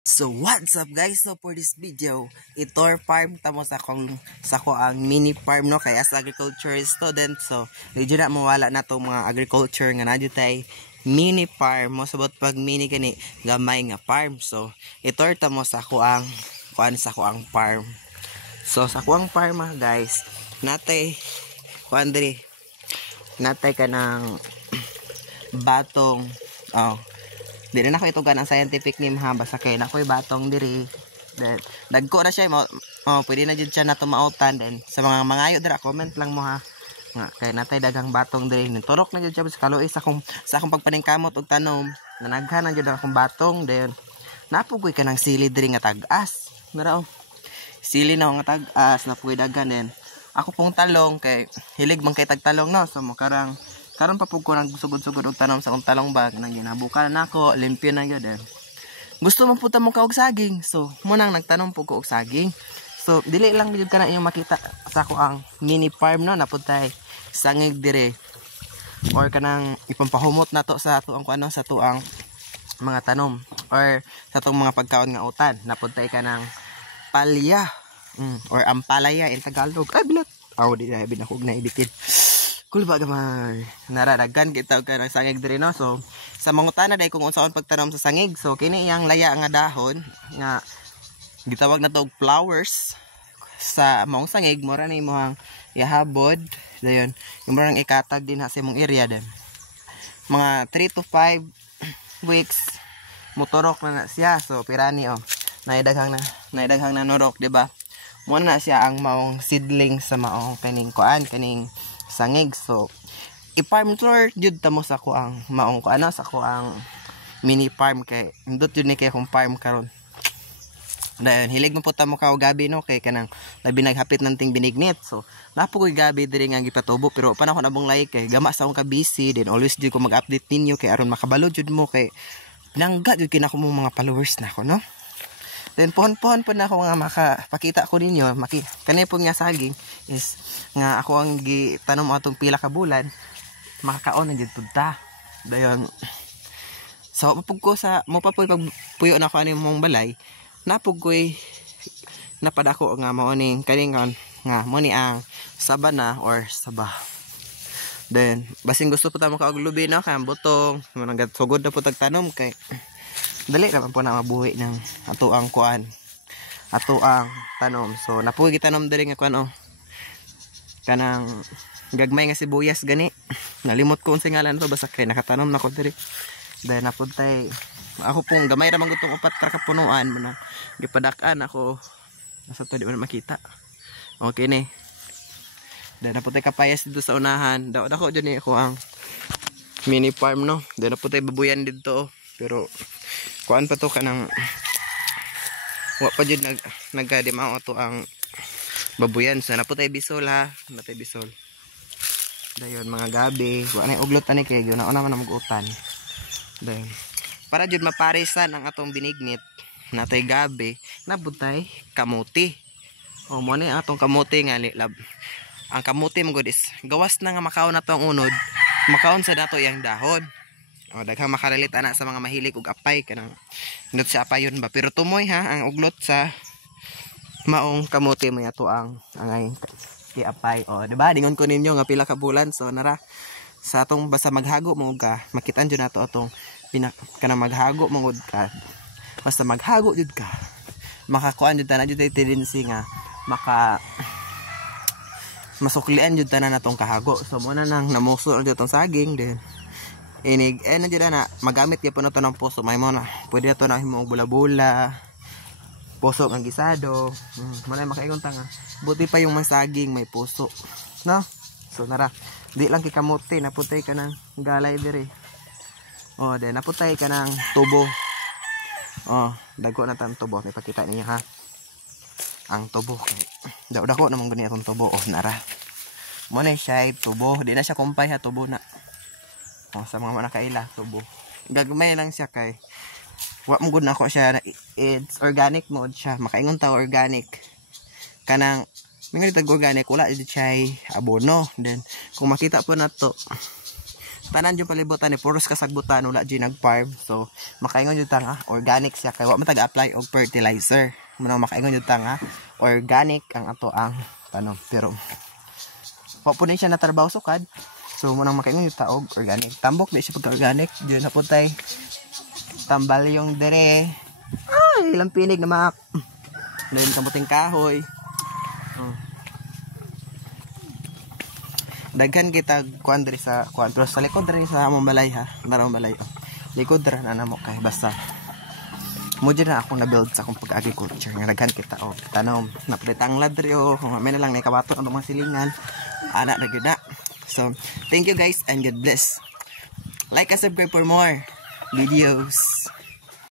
So what's up guys, so for this video itor farm tamo sa ko ang mini farm no, kaya as agriculture student, so medyo na mawala na to mga agriculture nga nadyo tay mini farm mo sabot pag mini kani gamay nga farm. So itor tamo sa ko ang farm. So sa ko ang farm guys, natay kuan diri, natay ka ng batong di rin ako ito ganang scientific name ha, basta kay na ko'y batong diri. Then dagko na siya mo, pwede na jud siya na tumautan. Then sa mga mangayo dira, comment lang mo ha nga kay natay dagang batong diri. Turok na jud siya sa kaluoy sa akong pagpaningkamot og tanom, nanaghan na jud akong batong. Then napugoy ka ng sili diri nga tag-as, nara sili na nga tag-as, napugoy daghan. Then ako pong talong kay hilig man kay tagtalong no, so mo karon pa pug ko nang sugod-sugod og tanom sa akong talong bag nang ginabukan na ako, limpyo na gyud. Gusto man puta mo ka og saging, so mo nang nagtanom pug ko og saging. So dili lang gyud kana imong makita sa ako ang mini farm no, napuntay sangig dire or kanang ipampahumot nato sa ato ang kuno, sa tuang mga tanom or sa tong mga pagkaon nga utan. Napuntay ka ng palya or ampalaya in Tagalog. Ay bilat, di na binakog na ibitin. Cool ba gamay, naradagan kita ka ng sangig diri no. So sa mangutana day kung unsaon pagtanom sa sangig, so kini iyang laya nga dahon nga gitawag na to flowers sa mong sangig, mura ni mo ang ihabod dayon, yung murang ikatag din sa imong area. Den mga 3 to 5 weeks motorok na siya. So pirani naidaghang na norok, di ba? Mo na siya ang maong seedling sa maong kaning kaning sangig. So i-farm tour jud tamo sa ko ang maong sa ko ang mini farm, kay indot jud ni kay akong farm karon. Dayon hilig mo po tamo ka og gabi no, kay kanang labi naghapit ng ting binignit. So napugoy gabi diri nga gipatubo, pero panahon abong lay kay gama sa akong ka busy. Then always jud ko mag-update ninyo kay aron makabalo jud mo, kay nangga jud kinako mo mga followers na ako no. Then pohon-pohon po na ako nga makapakita ko ninyo. Kanina po nga saging is nga ako ang gitanom atong pila ka bulan, makakaon na dito ta. Dayon so mapug ko sa mo pa po pagpuyo na ako ani mong balay, napug ko'y napadako nga mao ning kaningon nga mo ni ang sabana or saba. Then basing gusto po ta mo ka og lubi no, kay butong manang sugod na po tagtanom, kay dali naman po na mabuhi ng ato ang tanom. So napuwi gitanom diri nga kanang gagmay nga sibuyas gani. Nalimot ko unsay ngalan to, basta kay nakatanom na ko diri. Dahil napuntay ako pong gamay ra man gutong upat ra ka punuan mo na gipadak-an ako nasa to di man makita. Okay ni. Dahil napuntay kapayas dito sa unahan. Dako jud ni ako ang mini farm no. Dahil napuntay babuyan dito pero kuan pa to kanang wa pa jud nagkadimao to ang babuyan. So naputay bisol ha, natay bisol. Dayon mga gabi, wa na uglot ani kay gyud na man mag-utan. Dayon para jud maparisan ang atong binignit, natay gabi nabutay kamuti. Mo ni atong kamuti nga lab. Ang kamuti mo gud is gawas na nga makaon na to ang unod, makaon sa dato yang dahon. Daghang makaralit ana sa mga mahilig og apay kanang nindot sa apayon ba, pero tumoy ha ang uglot sa maong kamote mo ato ang angay kay apay. Di ba dingon ko ninyo nga pila ka bulan. So nara sa atong basta maghago mo ka, makitaan jud nato atong kanang maghago mongod ka, basta maghago jud ka makakuan jud tanan jud tendency nga masuklian jud tanan natong kahago. So mo na nang namuso jud atong saging. Then inig nandiyan na magamit gyapon na to ng puso, may mo na pwede na to na himong bula-bula, puso ang gisado. Malay makaingon ta nga buti pa yung masaging may puso no. So nara di lang kikamote, naputay ka ng galay diri. Then naputay ka ng tubo. Dagko na tang tubo, ipakita niyo ha ang tubo kay dako namang gani atong tubo. Nara mo na siya tubo, di na siya kumpay ha, tubo na. Sa mga manakaila tubo gagmay lang siya, kay wa mo gud nako siya, it's organic mode siya, makaingon ta organic kanang mga ditag organic, wala jud siya abono. Then kung makita po nato tanan yung palibutan ni puros kasagbutan wala di nag-farm. So makaingon jud ta nga organic siya kay wa man taga-apply og fertilizer. Muna makaingon jud ta nga organic ang ato ang tanong. Pero wa po siya natrabaho sukad. So muna makaingon jud ta og organic. Tambok di siya pagka-organic, di na putay. Tambal yung dere. Ay, ilang pinig na mak. Then kamuting kahoy. Daghan kita kuan diri sa kuan pero sa likod diri sa among balay ha, marang balay. Likod dira na namo kay basta mo na ako na build sa akong pag-agriculture nga daghan kita tanom na palitang ladri kung may na lang nay kabaton ang mga silingan ana na gyud na. So thank you guys and God bless. Like and subscribe for more videos.